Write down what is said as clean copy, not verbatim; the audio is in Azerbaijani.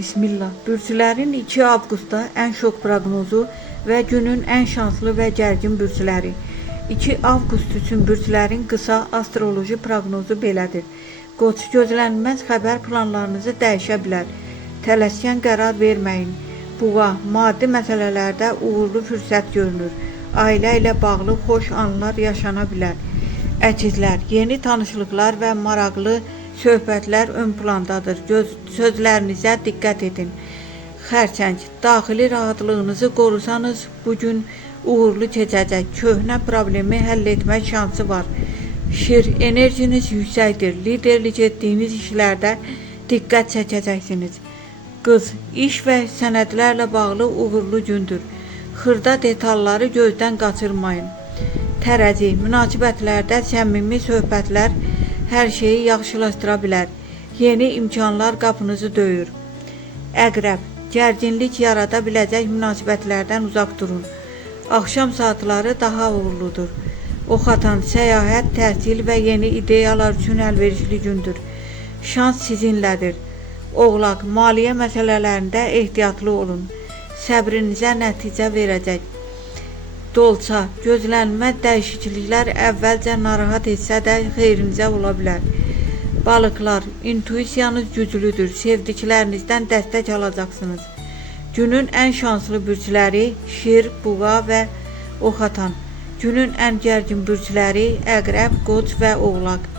Bismillah. Bürcülərin 2 avqustda ən şok proqnozu və günün ən şanslı və gərgin bürcüləri. 2 avqust üçün bürcülərin qısa astroloji proqnozu belədir. Qoç, gözlənilməz xəbər planlarınızı dəyişə bilər. Tələskən qərar verməyin. Buğa, maddi məsələlərdə uğurlu fürsət görünür. Ailə ilə bağlı xoş anlar yaşana bilər. Əkizlər, yeni tanışlıqlar və maraqlı söhbətlər ön plandadır. Sözlərinizə diqqət edin. Xərçəng, daxili rahatlığınızı qorusanız, bugün uğurlu keçəcək. Köhnə problemi həll etmək şansı var. Şir, enerjiniz yüksəkdir. Liderlik etdiyiniz işlərdə diqqət çəkəcəksiniz. Qız, iş və sənədlərlə bağlı uğurlu gündür. Xırda detalları gözdən qaçırmayın. Tərəzi, münasibətlərdə səmimi söhbətlər hər şeyi yaxşılaşdıra bilər. Yeni imkanlar qapınızı döyür. Əqrəb, gərginlik yarada biləcək münasibətlərdən uzaq durun. Axşam saatları daha uğurludur. Oxatan, səyahət, təhsil və yeni ideyalar üçün əlverişli gündür. Şans sizinlədir. Oğlaq, maliyyə məsələlərində ehtiyatlı olun. Səbrinizə nəticə verəcək. Dolça, gözlənilməz dəyişikliklər əvvəlcə narahat etsə də xeyrinizə ola bilər. Balıqlar, intuisiyanız güclüdür. Sevdiklərinizdən dəstək alacaqsınız. Günün ən şanslı bürcüləri Şir, Buğa və Oxatan. Günün ən gərgin bürcüləri Əqrəb, Qoç və Oğlaq.